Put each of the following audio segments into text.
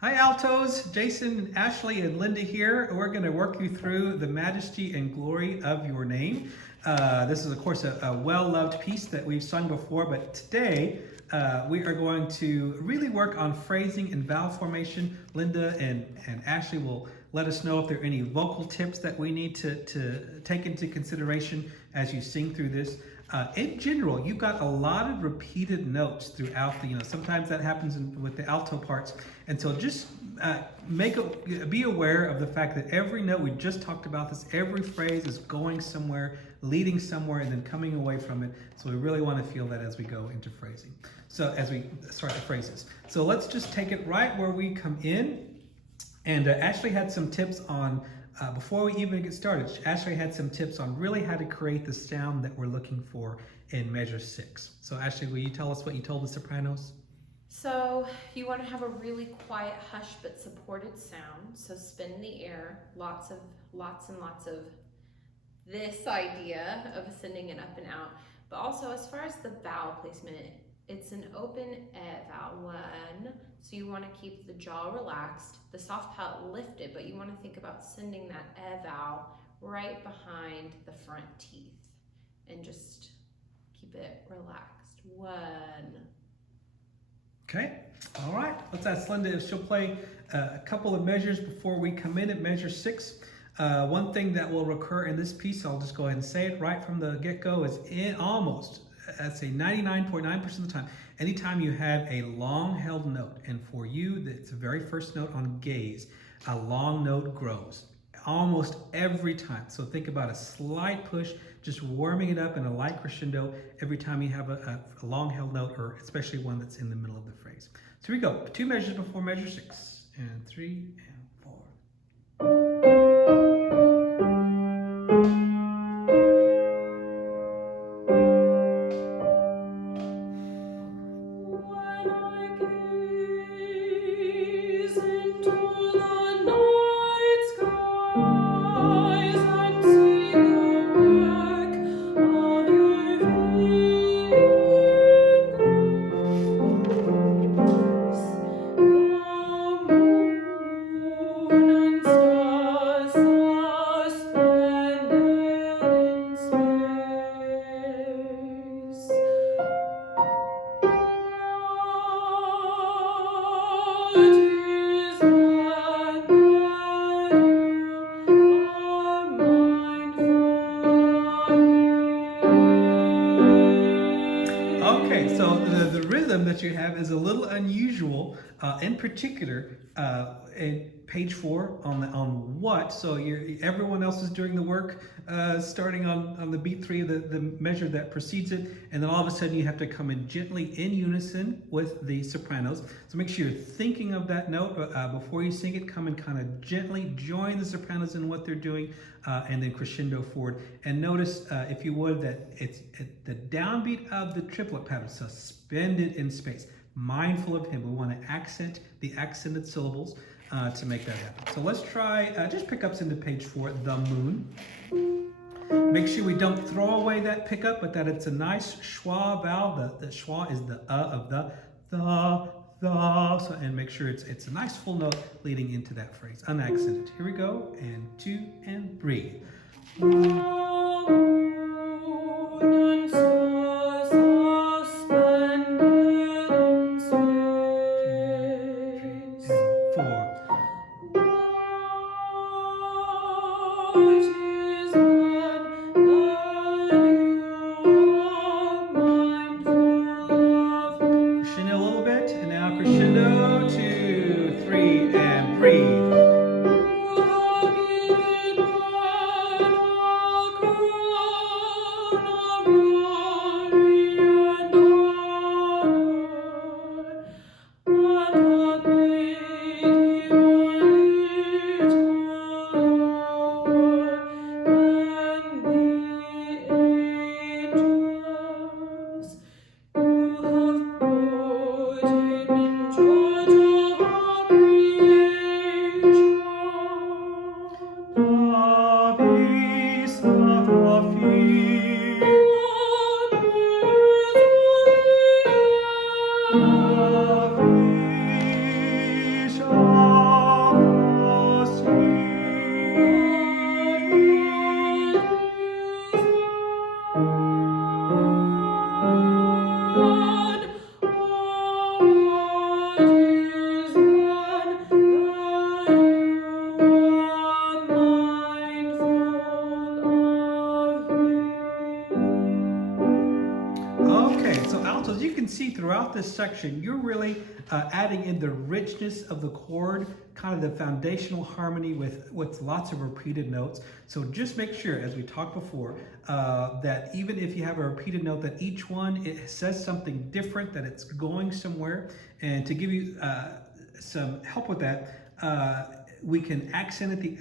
Hi Altos, Jason, Ashley, and Linda here. We're going to work you through the majesty and glory of your name. This is of course a well-loved piece that we've sung before, but today we are going to really work on phrasing and vowel formation. Linda and Ashley will let us know if there are any vocal tips that we need to take into consideration as you sing through this. In general, you've got a lot of repeated notes throughout the, sometimes that happens with the alto parts. And so just be aware of the fact that every note, we just talked about this, every phrase is going somewhere, leading somewhere, and then coming away from it. So we really want to feel that as we go into phrasing. So as we start the phrases. So let's just take it right where we come in. And Ashley had some tips on, before we even get started, Ashley had some tips on really how to create the sound that we're looking for in measure 6. So Ashley, will you tell us what you told the sopranos? So you want to have a really quiet, hush but supported sound. So spin in the air, lots and lots of this idea of ascending and up and out. But also as far as the vowel placement, it's an open vowel, one. So you want to keep the jaw relaxed, the soft palate lifted, but you want to think about sending that vowel right behind the front teeth and just keep it relaxed. One. Okay, all right. Let's ask Linda if she'll play a couple of measures before we come in at measure 6. One thing that will recur in this piece, I'll just go ahead and say it right from the get-go, is almost, I'd say 99.9% of the time, anytime you have a long-held note, and for you, it's the very first note on gaze, a long note grows. Almost every time. So think about a slight push, just warming it up in a light crescendo every time you have a long-held note, or especially one that's in the middle of the phrase. So here we go. 2 measures before measure 6, and 3 and 4. Okay, so the rhythm that you have is a little unusual, in particular, in page 4 on what. So everyone else is doing the work, starting on the beat 3, the measure that precedes it, and then all of a sudden you have to come in gently in unison with the sopranos. So make sure you're thinking of that note before you sing it. Come and kind of gently join the sopranos in what they're doing, and then crescendo forward. And notice, if you would, that it's the downbeat of the triplet pattern, suspended in space. Mindful of him. We want to accent the accented syllables to make that happen. So let's try just pickups into page 4, the moon. Make sure we don't throw away that pickup, but that it's a nice schwa vowel. The schwa is the of the. So, and make sure it's a nice full note leading into that phrase, unaccented. Here we go, and 2 and breathe. Crescendo, 2, 3, and breathe. section, you're really adding in the richness of the chord, kind of the foundational harmony with lots of repeated notes. So just make sure, as we talked before, that even if you have a repeated note, that each one, it says something different, that it's going somewhere. And to give you some help with that, we can accent the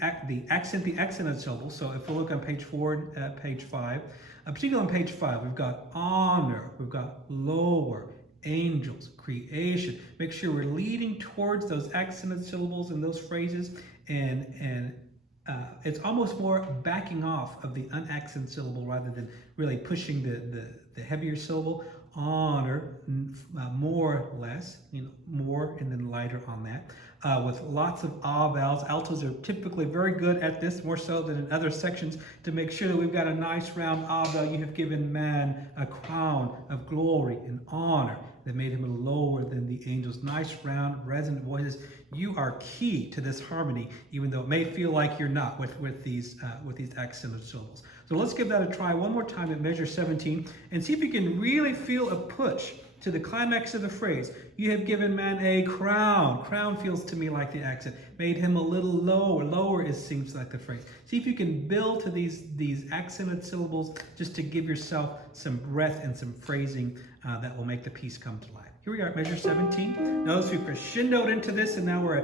accented syllable. So if we look on page 4 and page 5, particularly on page 5, we've got honor, we've got lower, angels, creation. Make sure we're leading towards those accented syllables in those phrases, and it's almost more backing off of the unaccented syllable rather than really pushing the heavier syllable. Honor, more, less, more and then lighter on that. With lots of ah vowels. Altos are typically very good at this, more so than in other sections, to make sure that we've got a nice round ah vowel. You have given man a crown of glory and honor that made him a little lower than the angels. Nice round resonant voices. You are key to this harmony, even though it may feel like you're not with these accented syllables. So let's give that a try one more time at measure 17 and see if you can really feel a push to the climax of the phrase. You have given man a crown. Crown feels to me like the accent. Made him a little lower. Lower seems like the phrase. See if you can build to these accented syllables just to give yourself some breath and some phrasing that will make the piece come to life. Here we are at measure 17. Notice we crescendoed into this, and now we're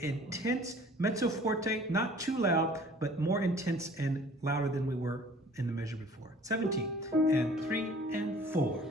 intense mezzo forte, not too loud, but more intense and louder than we were in the measure before. 17 and 3 and 4.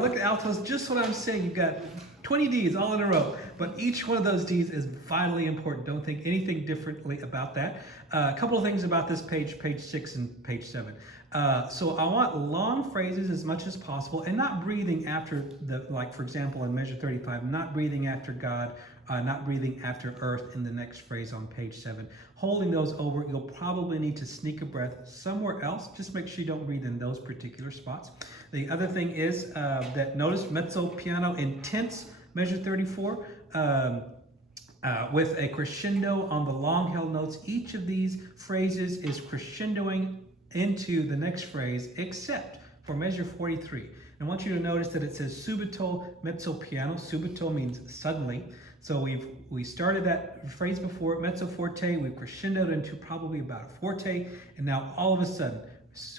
Look at altos, just what I'm saying. You've got 20 Ds all in a row, but each one of those Ds is vitally important. Don't think anything differently about that. A couple of things about this page 6 and page 7. So I want long phrases as much as possible and not breathing after like for example in measure 35, not breathing after God, not breathing after earth in the next phrase on page 7. Holding those over, you'll probably need to sneak a breath somewhere else. Just make sure you don't breathe in those particular spots. The other thing is that notice mezzo piano intense, measure 34, with a crescendo on the long held notes. Each of these phrases is crescendoing into the next phrase, except for measure 43. And I want you to notice that it says subito mezzo piano. Subito means suddenly. So we started that phrase before, mezzo forte, we've crescendoed into probably about a forte, and now all of a sudden,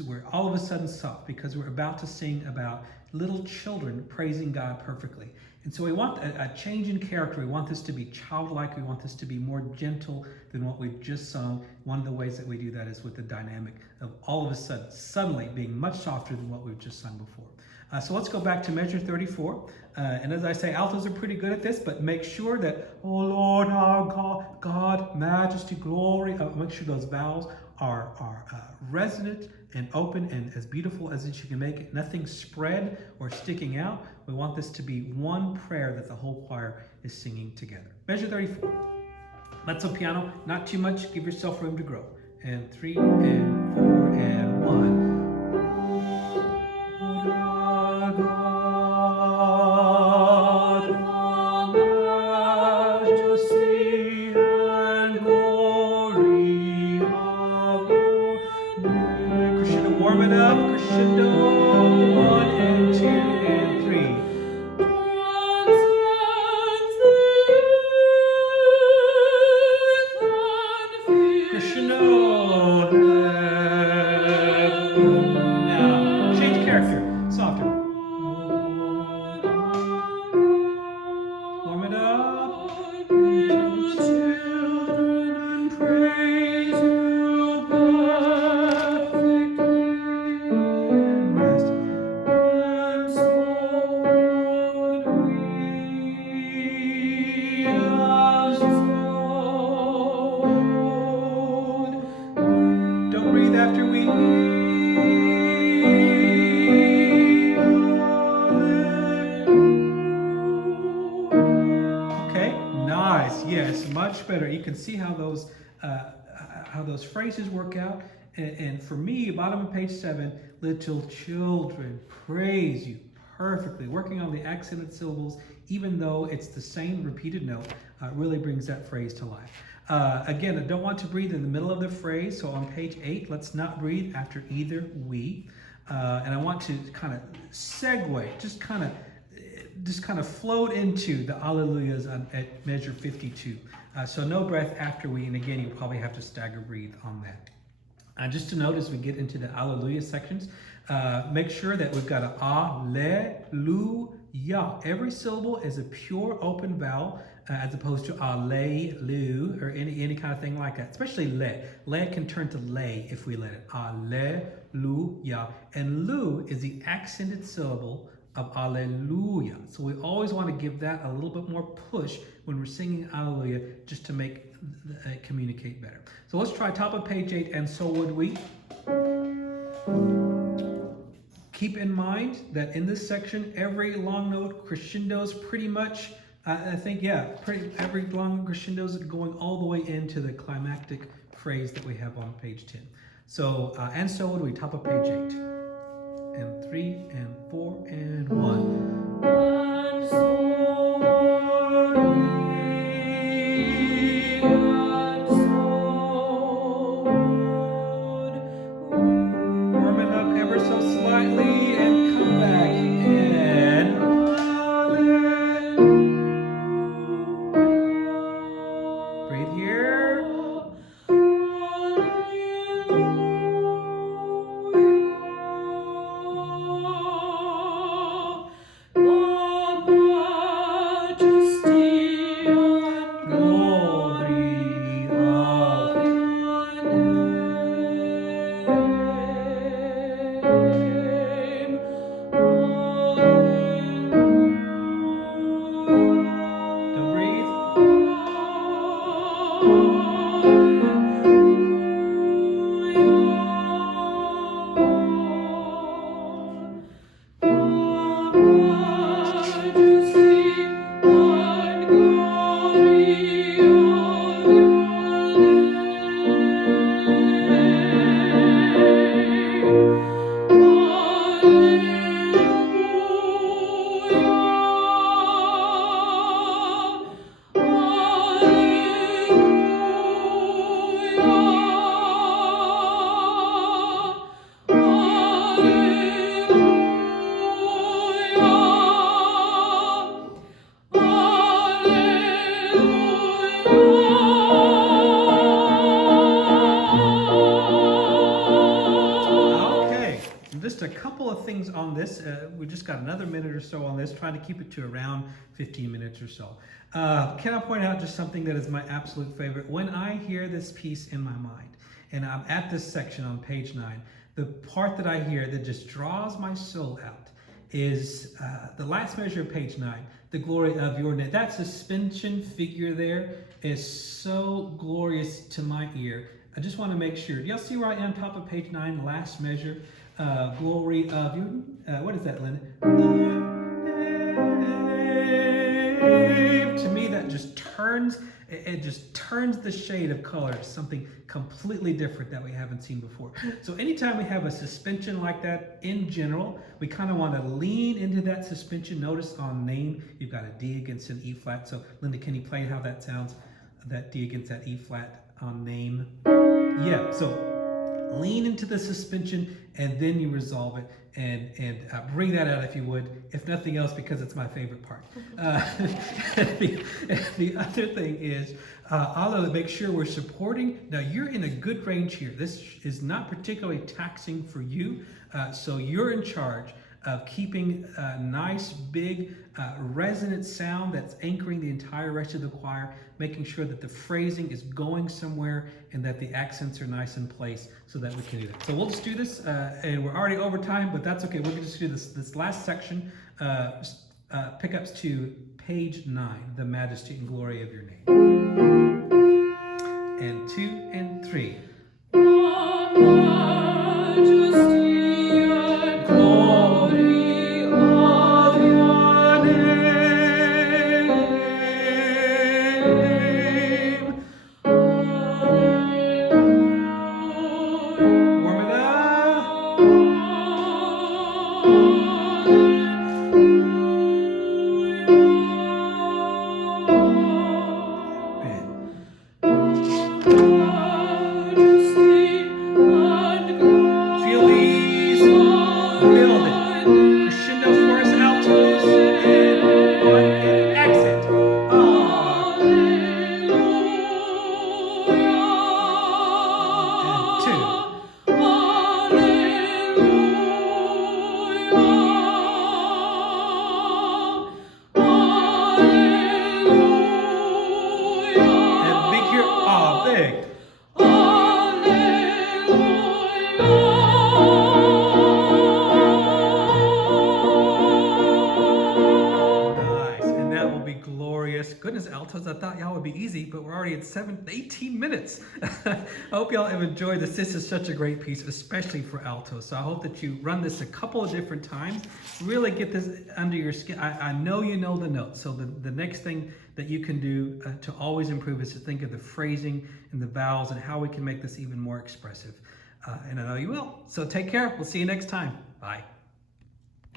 we're all of a sudden soft because we're about to sing about little children praising God perfectly. And so we want a change in character. We want this to be childlike. We want this to be more gentle than what we've just sung. One of the ways that we do that is with the dynamic of all of a sudden, suddenly being much softer than what we've just sung before. So let's go back to measure 34. And as I say, altos are pretty good at this, but make sure that, oh Lord, our God, majesty, glory, make sure those vowels are resonant and open and as beautiful as you can make it. Nothing spread or sticking out. We want this to be one prayer that the whole choir is singing together. Measure 34. Mezzo piano, not too much. Give yourself room to grow. And 3 and 4 and 1. Warm it up, crescendo, 1 and 2 and 3. Crescendo. Now, change character, softer. Warm it up. Children, praise you, perfect. Rest. And so would we, as don't breathe after we Okay, nice. Yes, much better. You can see how those phrases work out. And for me, bottom of page 7, little children, praise you. Perfectly. Working on the accented syllables, even though it's the same repeated note, really brings that phrase to life. Again, I don't want to breathe in the middle of the phrase, so on page 8, let's not breathe after either we. And I want to kind of segue, just kind of float into the Alleluias at measure 52. So no breath after we, and again, you probably have to stagger breathe on that. Just to note as we get into the Alleluia sections, make sure that we've got an Alleluia. Every syllable is a pure open vowel, as opposed to Alleluia or any kind of thing like that, especially le. Le can turn to lay if we let it. Alleluia. And lu is the accented syllable of Alleluia. So we always want to give that a little bit more push when we're singing Alleluia, just to make communicate better. So let's try top of page 8, and so would we. Keep in mind that in this section, every long note crescendos pretty much, I think, every long crescendo is going all the way into the climactic phrase that we have on page 10. So, and so would we, top of page 8. And 3 and 4 and 1. And so would we, and so would we. Warm it up ever so slightly and come back in. Breathe here. A couple of things on this. We just got another minute or so on this, trying to keep it to around 15 minutes or so. Can I point out just something that is my absolute favorite? When I hear this piece in my mind, and I'm at this section on page 9, the part that I hear that just draws my soul out is the last measure of page 9, the glory of your name. That suspension figure there is so glorious to my ear. I just want to make sure. Y'all see right on top of page 9, last measure, glory of your, what is that, Linda? To me, that just turns, it just turns the shade of color to something completely different that we haven't seen before. So anytime we have a suspension like that in general, we kind of want to lean into that suspension. Notice on name, you've got a D against an E flat. So Linda, can you play how that sounds? That D against that E flat on name. Yeah, so lean into the suspension and then you resolve it and bring that out if you would, if nothing else because it's my favorite part. The other thing is, although make sure we're supporting, now you're in a good range here. This is not particularly taxing for you, so you're in charge of keeping a nice big resonant sound that's anchoring the entire rest of the choir, making sure that the phrasing is going somewhere and that the accents are nice in place so that we can do that. So we'll just do this, and we're already over time, but that's okay. We're going to just do this last section, pickups to page 9, the majesty and glory of your name. And 2 and 3. Crescendo chorus, altos, and exit. And big here, big. Goodness, altos, I thought y'all would be easy, but we're already at 18 minutes. I hope y'all have enjoyed this. This is such a great piece, especially for altos. So I hope that you run this a couple of different times, really get this under your skin. I know you know the notes, so the next thing that you can do to always improve is to think of the phrasing and the vowels and how we can make this even more expressive. And I know you will. So take care. We'll see you next time. Bye.